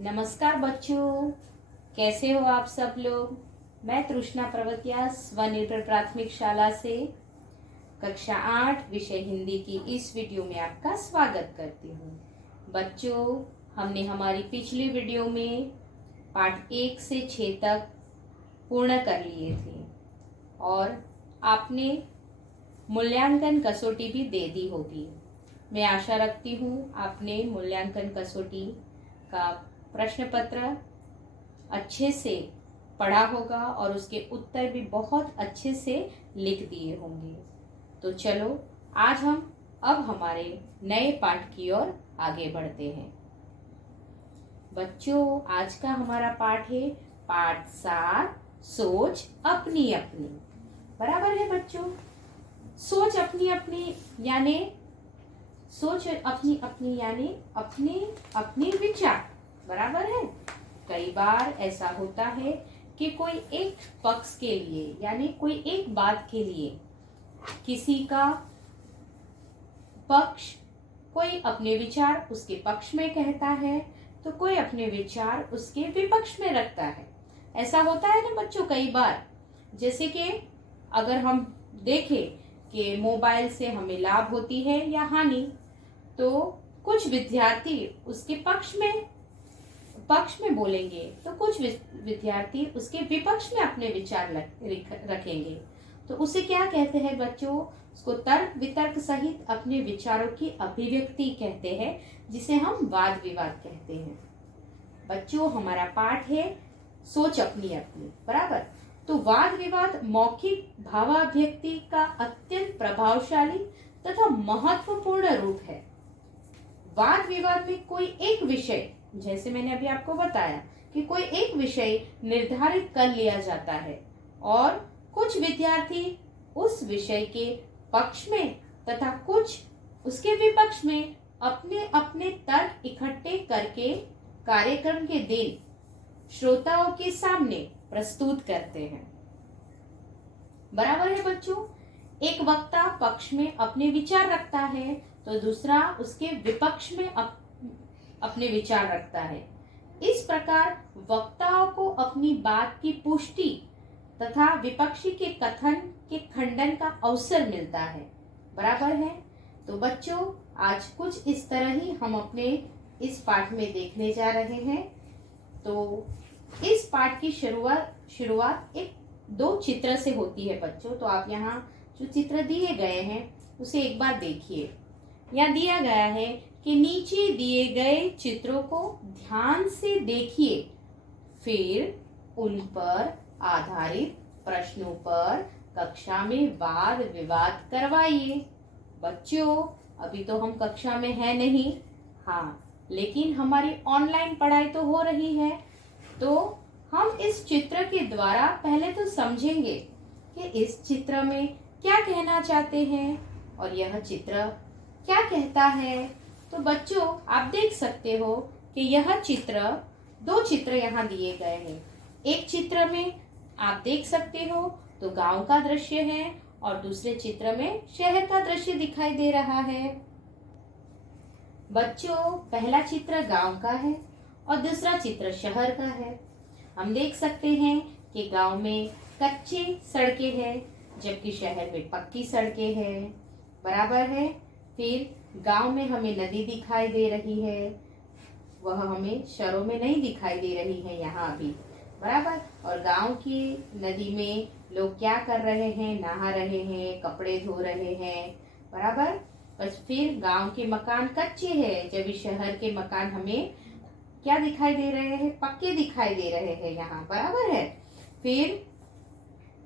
नमस्कार बच्चों, कैसे हो आप सब लोग। मैं तृष्णा पर्वतिया स्वनिर्भर प्राथमिक शाला से कक्षा 8 विषय हिंदी की इस वीडियो में आपका स्वागत करती हूँ। बच्चों, हमने हमारी पिछली वीडियो में पाठ 1 से 6 तक पूर्ण कर लिए थे और आपने मूल्यांकन कसौटी भी दे दी होगी। मैं आशा रखती हूँ आपने मूल्यांकन कसौटी का प्रश्न पत्र अच्छे से पढ़ा होगा और उसके उत्तर भी बहुत अच्छे से लिख दिए होंगे। तो चलो आज हम अब हमारे नए पाठ की ओर आगे बढ़ते हैं। बच्चों, आज का हमारा पाठ है पाठ 7, सोच अपनी अपनी। बराबर है बच्चों। सोच अपनी अपनी यानी सोच अपनी अपनी यानी अपने अपने विचार। बराबर है। कई बार ऐसा होता है कि कोई एक पक्ष के लिए यानी कोई एक बात के लिए किसी का पक्ष, कोई अपने विचार उसके पक्ष में कहता है तो कोई अपने विचार उसके विपक्ष में रखता है। ऐसा होता है ना बच्चों कई बार। जैसे कि अगर हम देखें कि मोबाइल से हमें लाभ होती है या हानि, तो कुछ विद्यार्थी उसके पक्ष में बोलेंगे तो कुछ विद्यार्थी उसके विपक्ष में अपने विचार रखेंगे। तो उसे क्या कहते हैं बच्चों? उसको तर्क वितर्क सहित अपने विचारों की अभिव्यक्ति कहते हैं, जिसे हम वाद विवाद कहते हैं। बच्चों, हमारा पाठ है सोच अपनी अपनी। बराबर। तो वाद विवाद मौखिक भावाभिव्यक्ति का अत्यंत प्रभावशाली तथा महत्वपूर्ण रूप है। वाद विवाद में कोई एक विषय, जैसे मैंने अभी आपको बताया कि कोई एक विषय निर्धारित कर लिया जाता है और कुछ विद्यार्थी उस विषय के पक्ष में तथा कुछ उसके विपक्ष में अपने अपने तर्क इकट्ठे करके कार्यक्रम के दिन श्रोताओं के सामने प्रस्तुत करते हैं। बराबर है बच्चों। एक वक्ता पक्ष में अपने विचार रखता है तो दूसरा उसके विपक्ष में अपने विचार रखता है। इस प्रकार वक्ताओं को अपनी बात की पुष्टि तथा विपक्षी के कथन के खंडन का अवसर मिलता है। बराबर है। तो बच्चों, आज कुछ इस तरह ही हम अपने इस पाठ में देखने जा रहे हैं। तो इस पाठ की शुरुआत एक दो चित्र से होती है बच्चों। तो आप यहाँ जो चित्र दिए गए हैं उसे एक बार देखिए। यहाँ दिया गया है कि नीचे दिए गए चित्रों को ध्यान से देखिए, फिर उन पर आधारित प्रश्नों पर कक्षा में वाद विवाद करवाइए। बच्चों, अभी तो हम कक्षा में है नहीं, हाँ, लेकिन हमारी ऑनलाइन पढ़ाई तो हो रही है। तो हम इस चित्र के द्वारा पहले तो समझेंगे कि इस चित्र में क्या कहना चाहते हैं और यह चित्र क्या कहता है। तो बच्चों, आप देख सकते हो कि यह चित्र, दो चित्र यहाँ दिए गए हैं। एक चित्र में आप देख सकते हो तो गांव का दृश्य है और दूसरे चित्र में शहर का दृश्य दिखाई दे रहा है। बच्चों, पहला चित्र गांव का है और दूसरा चित्र शहर का है। हम देख सकते हैं कि गांव में कच्ची सड़कें हैं जबकि शहर में पक्की सड़कें हैं। बराबर है। फिर गांव में हमें नदी दिखाई दे रही है, वह हमें शहरों में नहीं दिखाई दे रही है यहाँ अभी। बराबर। और गांव की नदी में लोग क्या कर रहे हैं? नहा रहे हैं, कपड़े धो रहे हैं। बराबर। बस फिर गांव के मकान कच्चे हैं जबकि शहर के मकान हमें क्या दिखाई दे रहे हैं? पक्के दिखाई दे रहे हैं यहाँ। बराबर है। फिर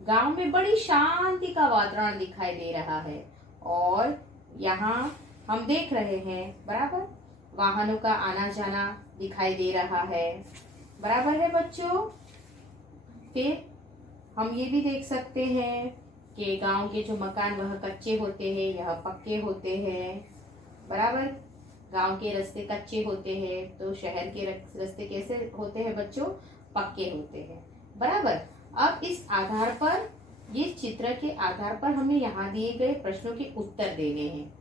गांव में बड़ी शांति का वातावरण दिखाई दे रहा है और यहाँ हम देख रहे हैं, बराबर, वाहनों का आना जाना दिखाई दे रहा है। बराबर है बच्चों। फिर हम ये भी देख सकते हैं कि गांव के जो मकान वह कच्चे होते हैं, यह पक्के होते हैं। बराबर। गांव के रास्ते कच्चे होते हैं तो शहर के रास्ते कैसे होते हैं बच्चों? पक्के होते हैं। बराबर। अब इस आधार पर, ये चित्र के आधार पर हमें यहाँ दिए गए प्रश्नों के उत्तर देने हैं।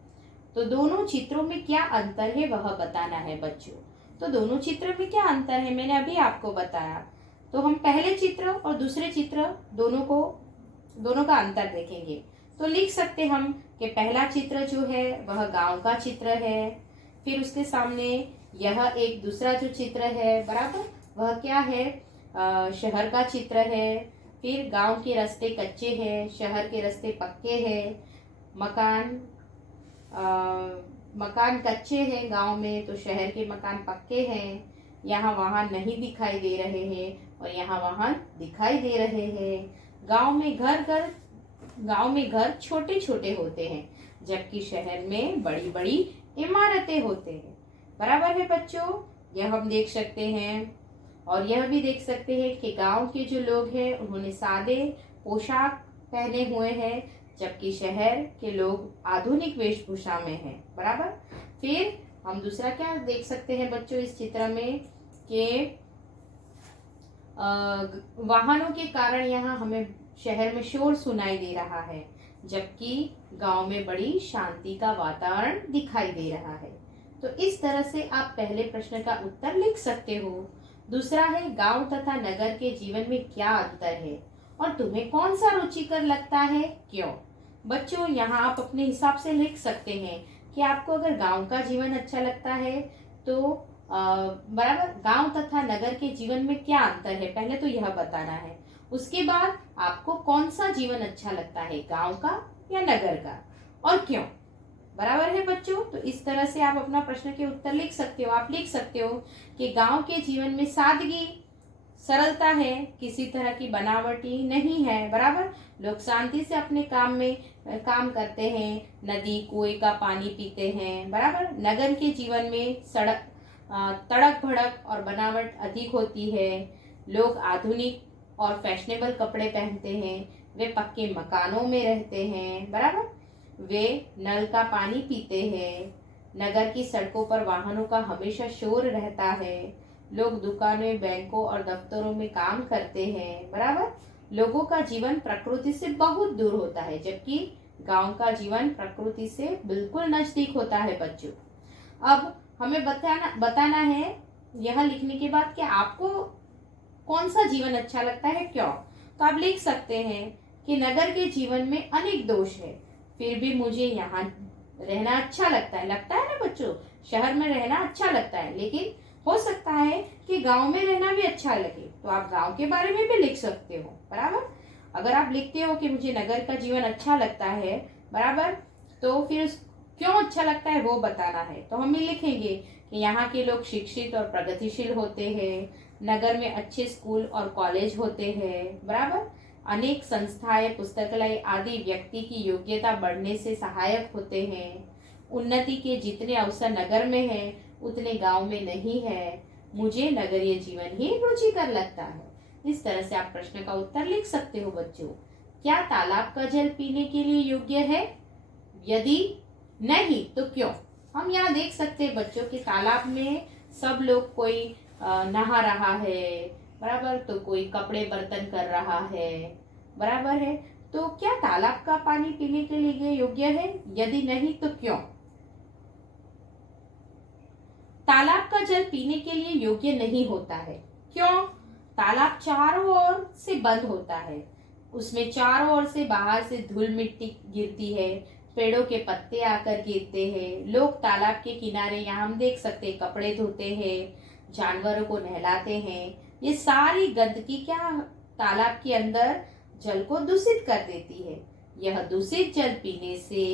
तो दोनों चित्रों में क्या अंतर है वह बताना है बच्चों। तो दोनों चित्र में क्या अंतर है मैंने अभी आपको बताया। तो हम पहले चित्र और दूसरे चित्र दोनों का अंतर देखेंगे। तो लिख सकते हम कि पहला चित्र जो है वह गांव का चित्र है, फिर उसके सामने यह एक दूसरा जो चित्र है बराबर वह क्या है, शहर का चित्र है। फिर गांव के रास्ते कच्चे हैं, शहर के रास्ते पक्के हैं, मकान कच्चे हैं गांव में, तो शहर के मकान पक्के हैं। यहाँ वाहन नहीं दिखाई दे रहे हैं और यहाँ वाहन दिखाई दे रहे हैं। गांव में घर छोटे छोटे होते हैं, जबकि शहर में बड़ी बड़ी इमारतें होते हैं। बराबर है बच्चों, यह हम देख सकते हैं। और यह भी देख सकते हैं कि गांव के जो लोग हैं उन्होंने सादे पोशाक पहने हुए हैं, जबकि शहर के लोग आधुनिक वेशभूषा में हैं। बराबर। फिर हम दूसरा क्या देख सकते हैं बच्चों इस चित्र में कि वाहनों के कारण यहाँ हमें शहर में शोर सुनाई दे रहा है, जबकि गांव में बड़ी शांति का वातावरण दिखाई दे रहा है। तो इस तरह से आप पहले प्रश्न का उत्तर लिख सकते हो। दूसरा है गांव तथा नगर के जीवन में क्या अंतर है और तुम्हें कौन सा रुचिकर लगता है, क्यों। बच्चों यहाँ आप अपने हिसाब से लिख सकते हैं कि आपको अगर गांव का जीवन अच्छा लगता है तो बराबर गांव तथा नगर के जीवन में क्या अंतर है पहले तो यह बताना है। उसके बाद आपको कौन सा जीवन अच्छा लगता है, गांव का या नगर का, और क्यों। बराबर है बच्चों। तो इस तरह से आप अपना प्रश्न के उत्तर लिख सकते हो। आप लिख सकते हो कि गांव के जीवन में सादगी सरलता है, किसी तरह की बनावटी नहीं है। बराबर। लोग शांति से अपने काम करते हैं, नदी कुएं का पानी पीते हैं। बराबर। नगर के जीवन में तड़क भड़क और बनावट अधिक होती है। लोग आधुनिक और फैशनेबल कपड़े पहनते हैं, वे पक्के मकानों में रहते हैं। बराबर। वे नल का पानी पीते हैं। नगर की सड़कों पर वाहनों का हमेशा शोर रहता है। लोग दुकानों, बैंकों और दफ्तरों में काम करते हैं। बराबर। लोगों का जीवन प्रकृति से बहुत दूर होता है, जबकि गांव का जीवन प्रकृति से बिल्कुल नजदीक होता है बच्चों। अब हमें बताना है यह लिखने के बाद कि आपको कौन सा जीवन अच्छा लगता है, क्यों। तो आप लिख सकते हैं कि नगर के जीवन में अनेक दोष है, फिर भी मुझे यहाँ रहना अच्छा लगता है ना बच्चों। शहर में रहना अच्छा लगता है, लेकिन हो सकता है कि गांव में रहना भी अच्छा लगे, तो आप गांव के बारे में भी लिख सकते हो। बराबर। अगर आप लिखते हो कि मुझे नगर का जीवन अच्छा लगता है, बराबर, तो फिर क्यों अच्छा लगता है वो बताना है। तो हम ये लिखेंगे कि यहाँ के लोग शिक्षित और प्रगतिशील होते हैं, नगर में अच्छे स्कूल और कॉलेज होते हैं। बराबर। अनेक संस्थाएं, पुस्तकालय आदि व्यक्ति की योग्यता बढ़ने से सहायक होते हैं। उन्नति के जितने अवसर नगर में हैं, उतने गांव में नहीं है। मुझे नगरीय जीवन ही रुचिकर लगता है। इस तरह से आप प्रश्न का उत्तर लिख सकते हो बच्चों। क्या तालाब का जल पीने के लिए योग्य है? यदि नहीं तो क्यों। हम यहाँ देख सकते हैं बच्चों कि तालाब में सब लोग, कोई नहा रहा है, बराबर, तो कोई कपड़े बर्तन कर रहा है। बराबर है। तो क्या तालाब का पानी पीने के लिए योग्य है? यदि नहीं तो क्यों। तालाब का जल पीने के लिए योग्य नहीं होता है, क्यों। तालाब चारों ओर से बंद होता है, उसमें चारों ओर से बाहर से धूल मिट्टी गिरती है, पेड़ों के पत्ते आकर गिरते हैं। लोग तालाब के किनारे, यहाँ हम देख सकते हैं, कपड़े धोते हैं, जानवरों को नहलाते हैं। ये सारी गंदगी क्या तालाब के अंदर जल को दूषित कर देती है। यह दूषित जल पीने से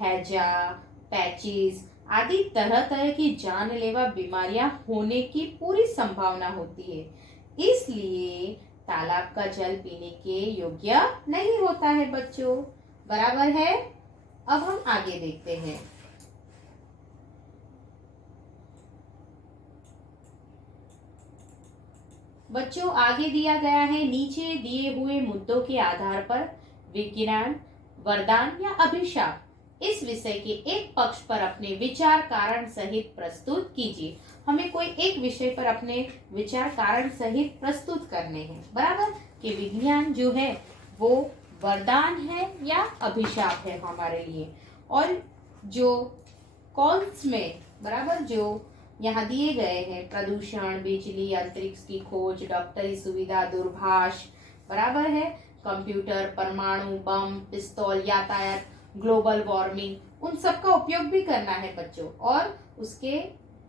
हैजा, पैचिस आदि तरह तरह की जानलेवा बीमारियां होने की पूरी संभावना होती है। इसलिए तालाब का जल पीने के योग्य नहीं होता है बच्चों। बराबर है। अब हम आगे देखते हैं। बच्चों आगे दिया गया है, नीचे दिए हुए मुद्दों के आधार पर विज्ञान, वरदान या अभिशाप इस विषय के एक पक्ष पर अपने विचार कारण सहित प्रस्तुत कीजिए। हमें कोई एक विषय पर अपने विचार कारण सहित प्रस्तुत करने हैं। बराबर। कि विज्ञान जो है वो वरदान है या अभिशाप है हमारे लिए, और जो कॉल्स में, बराबर, जो यहाँ दिए गए हैं। प्रदूषण, बिजली, अंतरिक्ष की खोज, डॉक्टरी सुविधा, दूरभाष, बराबर है, कंप्यूटर, परमाणु बम, पिस्तौल, यातायात, ग्लोबल वार्मिंग, उन सब का उपयोग भी करना है बच्चों, और उसके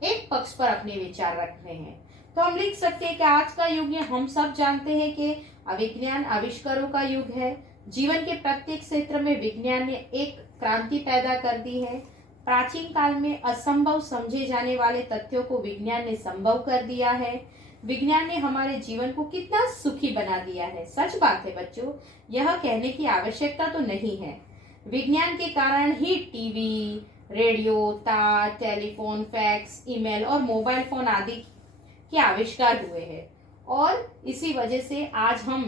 एक पक्ष पर अपने विचार रखने हैं। तो हम लिख सकते हैं कि आज का युग ये हम सब जानते हैं कि अविज्ञान आविष्कारों का युग है। जीवन के प्रत्येक क्षेत्र में विज्ञान ने एक क्रांति पैदा कर दी है। प्राचीन काल में असंभव समझे जाने वाले तथ्यों को विज्ञान ने संभव कर दिया है। विज्ञान ने हमारे जीवन को कितना सुखी बना दिया है। सच बात है बच्चों, यह कहने की आवश्यकता तो नहीं है। विज्ञान के कारण ही टीवी, रेडियो, तार, टेलीफोन, फैक्स, ईमेल और मोबाइल फोन आदि के आविष्कार हुए हैं, और इसी वजह से आज हम,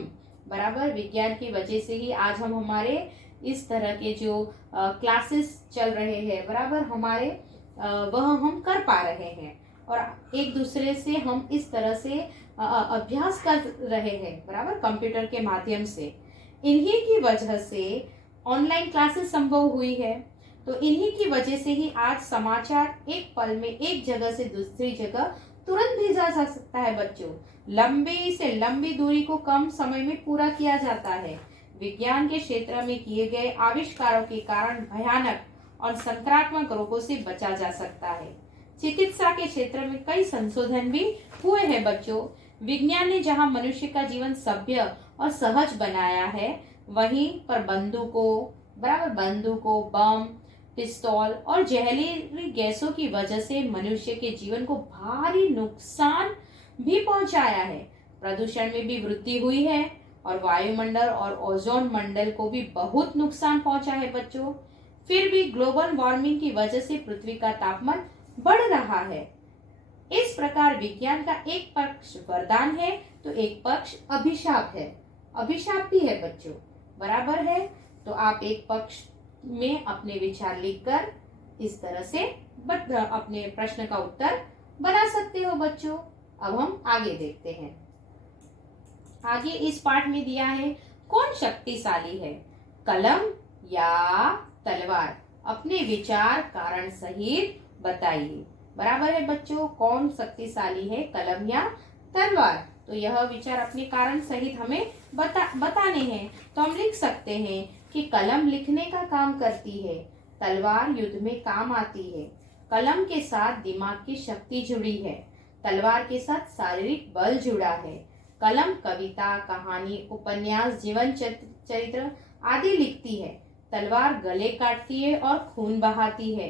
बराबर, विज्ञान की वजह से ही आज हम हमारे इस तरह के जो क्लासेस चल रहे हैं, बराबर, हमारे वह हम कर पा रहे हैं, और एक दूसरे से हम इस तरह से अभ्यास कर रहे हैं, बराबर, कंप्यूटर के माध्यम से। इन्हीं की वजह से ऑनलाइन क्लासेस संभव हुई है। तो इन्हीं की वजह से ही आज समाचार एक पल में एक जगह से दूसरी जगह तुरंत भेजा जा सकता है बच्चों। लंबी से लंबी दूरी को कम समय में पूरा किया जाता है। विज्ञान के क्षेत्र में किए गए आविष्कारों के कारण भयानक और संक्रामक रोगों से बचा जा सकता है। चिकित्सा के क्षेत्र में कई संशोधन भी हुए हैं बच्चों। विज्ञान ने जहां मनुष्य का जीवन सभ्य और सहज बनाया है, वहीं पर बंदूकों, बराबर, बंदूकों, बम, पिस्तौल और जहरीली गैसों की वजह से मनुष्य के जीवन को भारी नुकसान भी पहुंचाया है। प्रदूषण में भी वृद्धि हुई है और वायुमंडल और ओजोन मंडल को भी बहुत नुकसान पहुंचा है बच्चों। फिर भी ग्लोबल वार्मिंग की वजह से पृथ्वी का तापमान बढ़ रहा है। इस प्रकार विज्ञान का एक पक्ष वरदान है तो एक पक्ष अभिशाप है। अभिशाप भी है बच्चों, बराबर है। तो आप एक पक्ष में अपने विचार लिखकर इस तरह से अपने प्रश्न का उत्तर बना सकते हो बच्चों। अब हम आगे देखते हैं। आगे इस पाठ में दिया है, कौन शक्तिशाली है, कलम या तलवार? अपने विचार कारण सहित बताइए। बराबर है बच्चों, कौन शक्तिशाली है, कलम या तलवार? तो यह विचार अपने कारण सहित हमें बताने हैं। तो हम लिख सकते हैं कि कलम लिखने का काम करती है, तलवार युद्ध में काम आती है। कलम के साथ दिमाग की शक्ति जुड़ी है, तलवार के साथ शारीरिक बल जुड़ा है। कलम कविता, कहानी, उपन्यास, जीवन चरित्र आदि लिखती है, तलवार गले काटती है और खून बहाती है।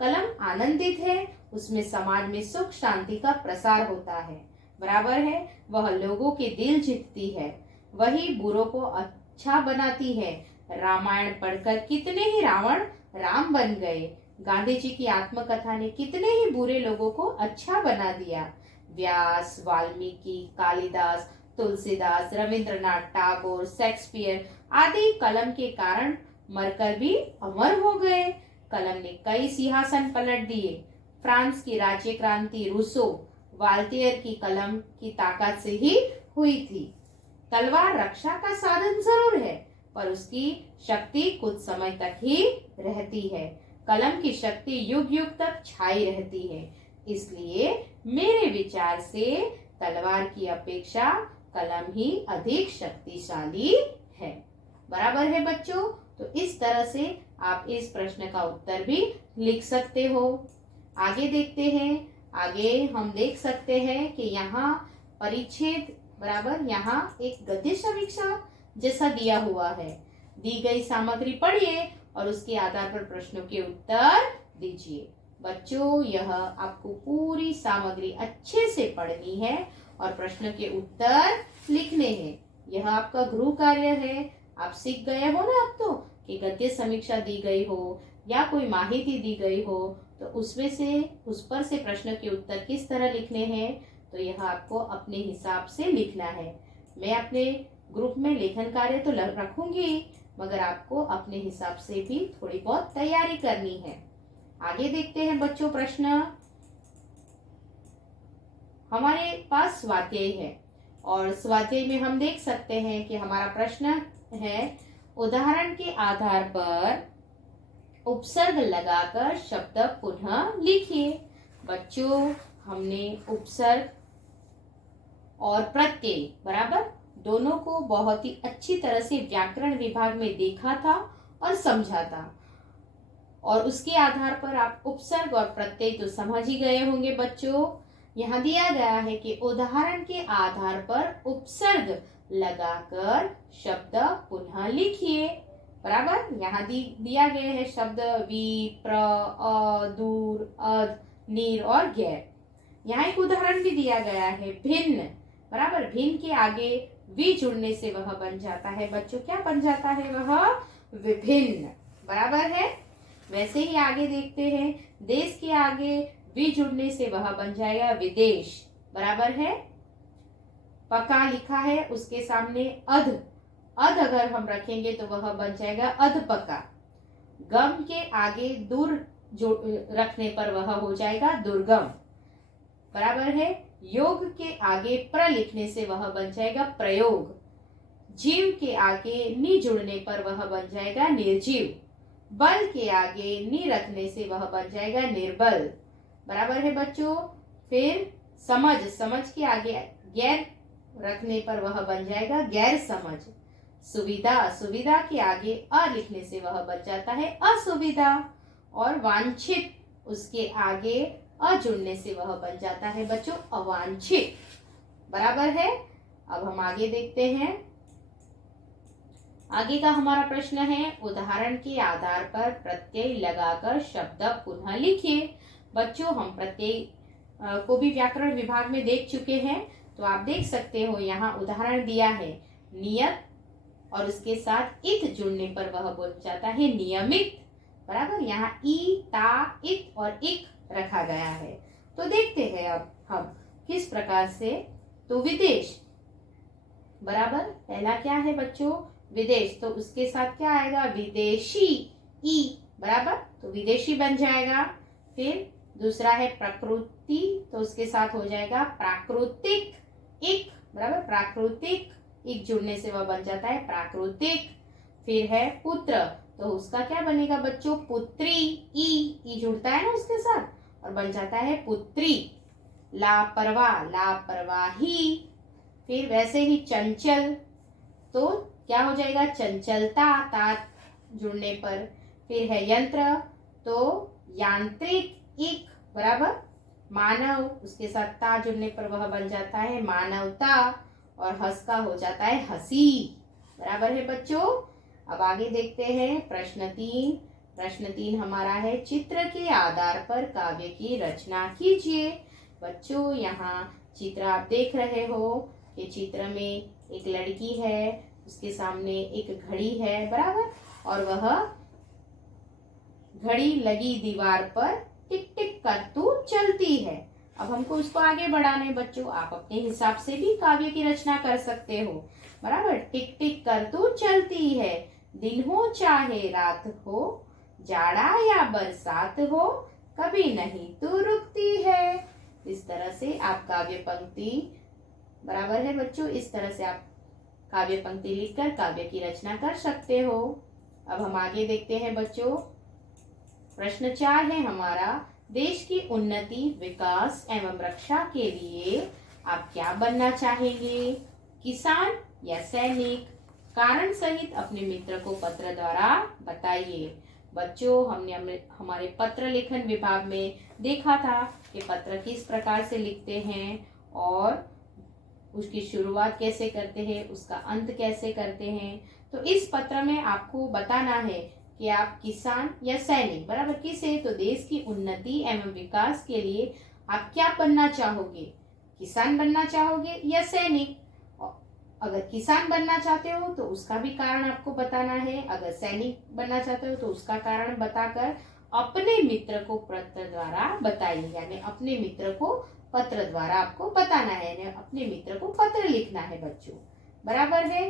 कलम आनंदित है, उसमें समाज में सुख शांति का प्रसार होता है। बराबर है, वह लोगों के दिल जीतती है, वही बुरों को अच्छा बनाती है। रामायण पढ़कर कितने ही रावण राम बन गए। गांधी जी की आत्मकथा ने कितने ही बुरे लोगों को अच्छा बना दिया। व्यास, वाल्मीकि, कालिदास, तुलसीदास, रविंद्रनाथ टैगोर, शेक्सपियर आदि कलम के कारण मरकर भी अमर हो गए। कलम ने कई सिंहासन पलट दिए। फ्रांस की राज्य क्रांति रूसो, वाल्टियर की कलम की ताकत से ही हुई थी। तलवार रक्षा का साधन जरूर है, पर उसकी शक्ति कुछ समय तक ही रहती है। कलम की शक्ति युग युग तक छाई रहती है। इसलिए मेरे विचार से तलवार की अपेक्षा कलम ही अधिक शक्तिशाली है। बराबर है बच्चों। तो इस तरह से आप इस प्रश्न का उत्तर भी लिख सकते हो। आगे देखते हैं। आगे हम देख सकते हैं कि यहाँ परिच्छेद, बराबर, यहाँ एक गद्य समीक्षा जैसा दिया हुआ है। दी गई सामग्री पढ़िए और उसके आधार पर प्रश्नों के उत्तर दीजिए। बच्चों, यह आपको पूरी सामग्री अच्छे से पढ़नी है और प्रश्न के उत्तर लिखने हैं। यह आपका गृह कार्य है। आप सीख गए हो ना अब तो कि गद्य समीक्षा दी गई हो या कोई माहिती दी गई हो तो उसमें से उस पर से प्रश्न के उत्तर किस तरह लिखने हैं, तो यह आपको अपने हिसाब से लिखना है। मैं अपने ग्रुप में लेखन कार्य तो रखूंगी, मगर आपको अपने हिसाब से भी थोड़ी बहुत तैयारी करनी है। आगे देखते हैं बच्चों। प्रश्न हमारे पास स्वाध्याय है और स्वाध्याय में हम देख सकते हैं कि हमारा प्रश्न है, उदाहरण के आधार पर उपसर्ग लगाकर शब्द पुनः लिखिए। बच्चों, हमने उपसर्ग और प्रत्यय बराबर दोनों को बहुत ही अच्छी तरह से व्याकरण विभाग में देखा था और समझा था, और उसके आधार पर आप उपसर्ग और प्रत्यय तो समझ ही गए होंगे बच्चों। यहाँ दिया गया है कि उदाहरण के आधार पर उपसर्ग लगाकर शब्द पुनः लिखिए। बराबर, यहाँ दिया गया है शब्द वी, प्र, अ, दूर, अध, नीर और गैर। यहाँ एक उदाहरण भी दिया गया है भिन्न। बराबर, भिन्न के आगे वी जुड़ने से वह बन जाता है बच्चों, क्या बन जाता है वह? विभिन्न। बराबर है। वैसे ही आगे देखते हैं, देश के आगे वी जुड़ने से वह बन जाएगा विदेश। बराबर है। पका लिखा है, उसके सामने अध, अध अगर हम रखेंगे तो वह बन जाएगा अधपका। गम के आगे दूर रखने पर वह हो जाएगा दुर्गम। बराबर है। योग के आगे प्र लिखने से वह बन जाएगा प्रयोग। जीव के आगे नी जुड़ने पर वह बन जाएगा निर्जीव। बल के आगे नी रखने से वह बन जाएगा निर्बल। बराबर है बच्चों। फिर समझ, समझ के आगे गैर रखने पर वह बन जाएगा गैर समझ। सुविधा, सुविधा के आगे अ लिखने से वह बन जाता है असुविधा। और वांछित, उसके आगे अ जुड़ने से वह बन जाता है बच्चों अवांछित। बराबर है। अब हम आगे देखते हैं। आगे का हमारा प्रश्न है, उदाहरण के आधार पर प्रत्यय लगाकर शब्द पुनः लिखिए। बच्चों, हम प्रत्यय को भी व्याकरण विभाग में देख चुके हैं, तो आप देख सकते हो यहाँ उदाहरण दिया है नियत, और उसके साथ इत जुड़ने पर वह बन जाता है नियमित। बराबर, यहाँ ई, ता, इत और इक रखा गया है। तो देखते हैं अब हम किस प्रकार से। तो विदेश, बराबर, पहला क्या है बच्चों? विदेश, तो उसके साथ क्या आएगा? विदेशी, ई। बराबर, तो विदेशी बन जाएगा। फिर दूसरा है प्रकृति, तो उसके साथ हो जाएगा प्राकृतिक, इक। बराबर, प्राकृतिक, इक जुड़ने से वह बन जाता है प्राकृतिक। फिर है पुत्र, तो उसका क्या बनेगा बच्चों? पुत्री, ई जुड़ता है ना उसके साथ, और बन जाता है पुत्री। लापरवाह, लापरवाही। फिर वैसे ही चंचल, तो क्या हो जाएगा? चंचलता, ता जुड़ने पर। फिर है यंत्र, तो यांत्रिक, इक। बराबर, मानव, उसके साथ ता जुड़ने पर वह बन जाता है मानवता, और हंस का हो जाता है हंसी। बराबर है बच्चों। अब आगे देखते हैं प्रश्न 3। प्रश्न 3 हमारा है, चित्र के आधार पर काव्य की रचना कीजिए। बच्चों, यहाँ चित्र आप देख रहे हो कि चित्र में एक लड़की है, उसके सामने एक घड़ी है। बराबर, और वह घड़ी लगी दीवार पर टिक टिक करतू चलती है। अब हमको उसको आगे बढ़ाने बच्चों, आप अपने हिसाब से भी काव्य की रचना कर सकते हो। बराबर, टिक टिक करतू चलती है, दिन हो चाहे रात हो, जाड़ा या बरसात हो, कभी नहीं तू रुकती है। इस तरह से आप काव्य पंक्ति, बराबर है बच्चों, इस तरह से आप काव्य पंक्ति लिखकर काव्य की रचना कर सकते हो। अब हम आगे देखते हैं बच्चों। प्रश्न 4 है हमारा, देश की उन्नति, विकास एवं रक्षा के लिए आप क्या बनना चाहेंगे? किसान या सैनिक? कारण सहित अपने मित्र को पत्र द्वारा बताइए। बच्चों, हमने हमारे पत्र लेखन विभाग में देखा था कि पत्र किस प्रकार से लिखते हैं, और उसकी शुरुआत कैसे करते हैं, उसका अंत कैसे करते हैं। तो इस पत्र में आपको बताना है कि आप किसान या सैनिक, बराबर, किसे? तो देश की उन्नति एवं विकास के लिए आप क्या बनना चाहोगे? किसान बनना चाहोगे या सैनिक? अगर किसान बनना चाहते हो तो उसका भी कारण आपको बताना है, अगर सैनिक बनना चाहते हो तो उसका कारण बताकर अपने मित्र को पत्र द्वारा बताइए। यानी अपने मित्र को पत्र द्वारा आपको बताना है, यानी अपने मित्र को पत्र लिखना है बच्चों। बराबर है।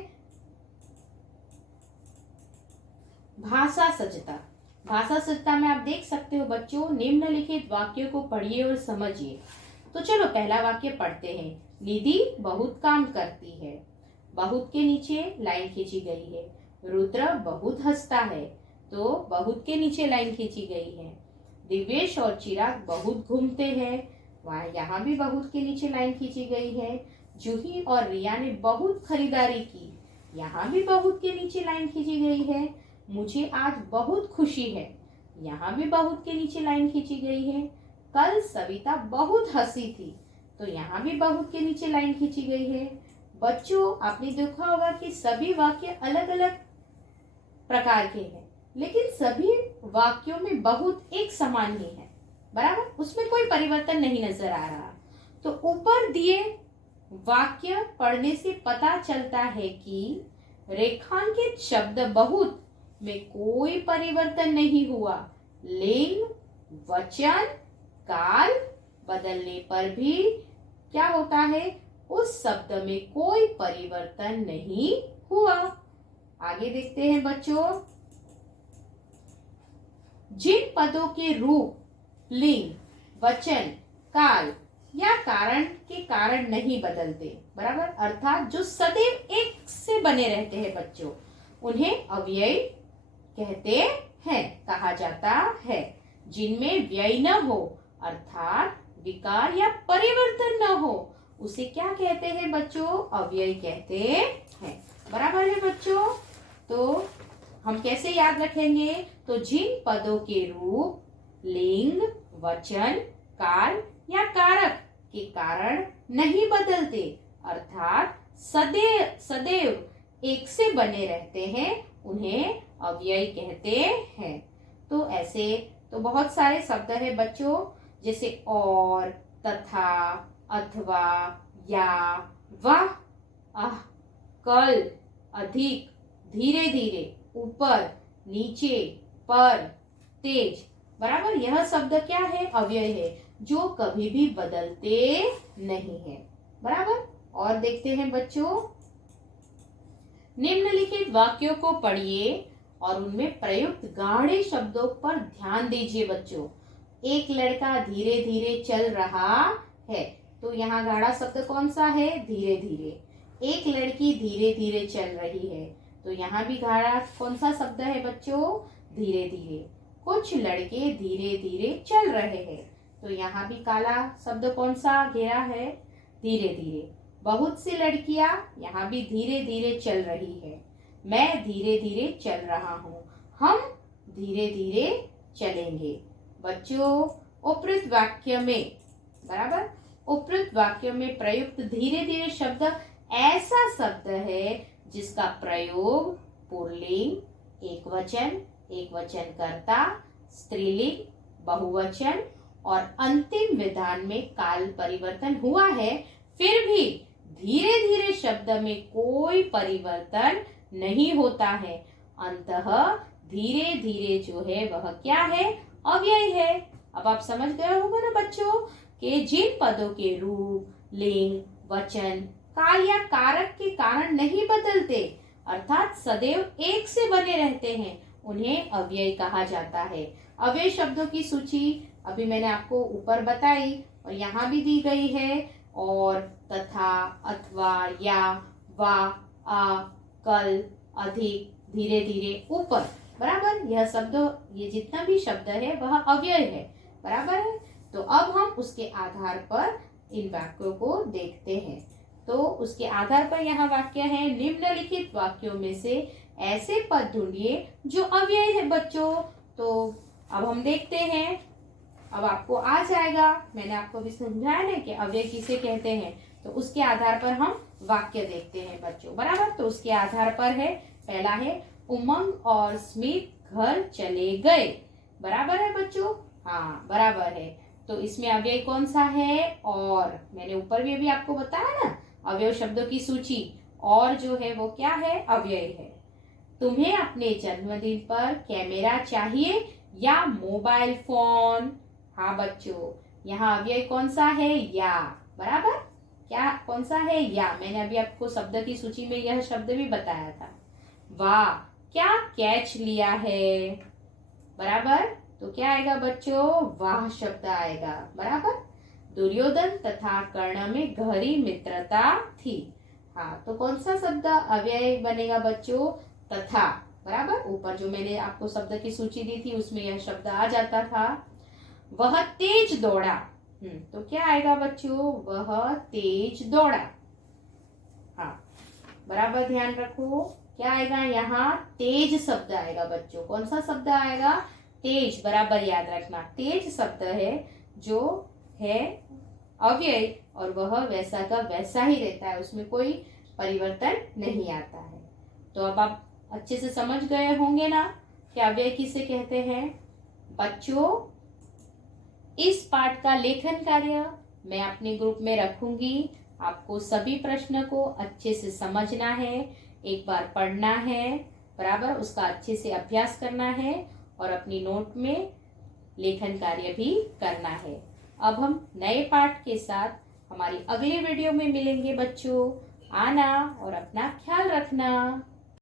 भाषा सज्जता, भाषा सज्जता में आप देख सकते हो बच्चों, निम्नलिखित वाक्यों को पढ़िए और समझिए। तो चलो पहला वाक्य पढ़ते हैं। निधि बहुत काम करती है। बहुत के नीचे लाइन खींची गई है। रुद्र बहुत हंसता है, तो बहुत के नीचे लाइन खींची गई है। दिव्येश और चिराग बहुत घूमते हैं, वहाँ यहाँ भी बहुत के नीचे लाइन खींची गई है। जूही और रिया ने बहुत खरीदारी की, यहाँ भी बहुत के नीचे लाइन खींची गई है। मुझे आज बहुत खुशी है, यहाँ भी बहुत के नीचे लाइन खींची गई है। कल सविता बहुत हंसी थी, तो यहाँ भी बहुत के नीचे लाइन खींची गई है। बच्चों, आपने देखा होगा कि सभी वाक्य अलग अलग प्रकार के हैं, लेकिन सभी वाक्यों में बहुत एक समान ही है, बराबर, उसमें कोई परिवर्तन नहीं नजर आ रहा। तो ऊपर दिए वाक्य पढ़ने से पता चलता है कि रेखांकित शब्द बहुत में कोई परिवर्तन नहीं हुआ। लिंग, वचन, काल बदलने पर भी क्या होता है, उस शब्द में कोई परिवर्तन नहीं हुआ। आगे देखते हैं बच्चों। जिन पदों के रूप, लिंग, वचन, काल या कारण के कारण नहीं बदलते, बराबर, अर्थात जो सदैव एक से बने रहते हैं बच्चों, उन्हें अव्यय कहते हैं, कहा जाता है। जिनमें व्यय न हो, अर्थात विकार या परिवर्तन न हो, उसे क्या कहते हैं बच्चों, अव्यय कहते हैं, बराबर है बच्चों। तो हम कैसे याद रखेंगे, तो जिन पदों के रूप, लिंग, वचन, काल या कारक के कारण नहीं बदलते, अर्थात सदैव एक से बने रहते हैं, उन्हें अव्यय कहते हैं। तो ऐसे तो बहुत सारे शब्द है बच्चों, जैसे और, तथा, अथवा, या, वह, कल, अधिक, धीरे धीरे, ऊपर, नीचे, पर, तेज, बराबर, यह शब्द क्या है, अव्यय है, जो कभी भी बदलते नहीं है, बराबर। और देखते हैं बच्चों, निम्नलिखित वाक्यों को पढ़िए और उनमें प्रयुक्त गाढ़े शब्दों पर ध्यान दीजिए बच्चों। एक लड़का धीरे धीरे चल रहा है, तो यहाँ गाढ़ा शब्द कौन सा है, धीरे धीरे। एक लड़की धीरे धीरे चल रही है, तो यहाँ भी गाढ़ा कौन सा शब्द है बच्चों, धीरे धीरे। कुछ लड़के धीरे धीरे चल रहे हैं, तो यहाँ भी काला शब्द कौन सा घेरा है, धीरे धीरे। बहुत सी लड़कियां, यहाँ भी धीरे धीरे चल रही है। मैं धीरे धीरे चल रहा हूँ, हम धीरे धीरे चलेंगे। बच्चों, उपयुक्त वाक्य में, बराबर, उपयुक्त वाक्य में प्रयुक्त धीरे धीरे शब्द ऐसा शब्द है जिसका प्रयोग पुल्लिंग, एक वचन कर्ता, स्त्रीलिंग, बहुवचन और अंतिम विधान में काल परिवर्तन हुआ है, फिर भी धीरे धीरे शब्द में कोई परिवर्तन नहीं होता है। अंततः धीरे धीरे जो है वह क्या है, अव्यय है। अब आप समझ गए होंगे ना बच्चों कि जिन पदों के रूप, लिंग, वचन, काल या कारक के कारण नहीं बदलते, अर्थात सदैव एक से बने रहते हैं, उन्हें अव्यय कहा जाता है। अव्यय शब्दों की सूची अभी मैंने आपको ऊपर बताई और यहाँ भी दी गई है। और, तथा, अथवा, या, वा, कल, अधिक, धीरे धीरे, ऊपर, बराबर, यह शब्द, ये जितना भी शब्द है वह अव्यय है, बराबर है। तो अब हम उसके आधार पर इन वाक्यों को देखते हैं। तो उसके आधार पर यहाँ वाक्य है, निम्नलिखित वाक्यों में से ऐसे पद ढूंढिए जो अव्यय है बच्चों। तो अब हम देखते हैं, अब आपको आ जाएगा, मैंने आपको भी समझाया ना कि अव्यय किसे कहते हैं, तो उसके आधार पर हम वाक्य देखते हैं बच्चों, बराबर। तो उसके आधार पर है, पहला है, उमंग और स्मित घर चले गए, बराबर है बच्चों, हाँ बराबर है। तो इसमें अव्यय कौन सा है, और, मैंने ऊपर भी अभी आपको बताया ना अव्यय शब्दों की सूची, और जो है वो क्या है, अव्यय है। तुम्हें अपने जन्मदिन पर कैमरा चाहिए या मोबाइल फोन, हाँ बच्चों, यहाँ अव्यय कौन सा है, या, बराबर, क्या कौन सा है, या। मैंने अभी आपको शब्द की सूची में यह शब्द भी बताया था। वाह, क्या कैच लिया है, बराबर, तो क्या आएगा बच्चों, वाह शब्द आएगा, बराबर। दुर्योधन तथा कर्ण में गहरी मित्रता थी, हाँ, तो कौन सा शब्द अव्यय बनेगा बच्चों, तथा, बराबर। ऊपर जो मैंने आपको शब्द की सूची दी थी उसमें यह शब्द आ जाता था। वह तेज दौड़ा, तो क्या आएगा बच्चों? वह तेज दौड़ा। हाँ, बराबर ध्यान रखो। क्या आएगा यहाँ? तेज शब्द आएगा बच्चों। कौन सा शब्द आएगा? तेज। बराबर याद रखना, तेज शब्द है जो है अव्यय और वह वैसा का वैसा ही रहता है, उसमें कोई परिवर्तन नहीं आता है। तो अब आप अच्छे से समझ गए होंगे ना कि अव्यय किसे कहते हैं। बच्चों, इस पाठ का लेखन कार्य मैं अपने ग्रुप में रखूंगी। आपको सभी प्रश्न को अच्छे से समझना है, एक बार पढ़ना है, बराबर उसका अच्छे से अभ्यास करना है और अपनी नोट में लेखन कार्य भी करना है। अब हम नए पाठ के साथ हमारी अगले वीडियो में मिलेंगे बच्चों। आना और अपना ख्याल रखना।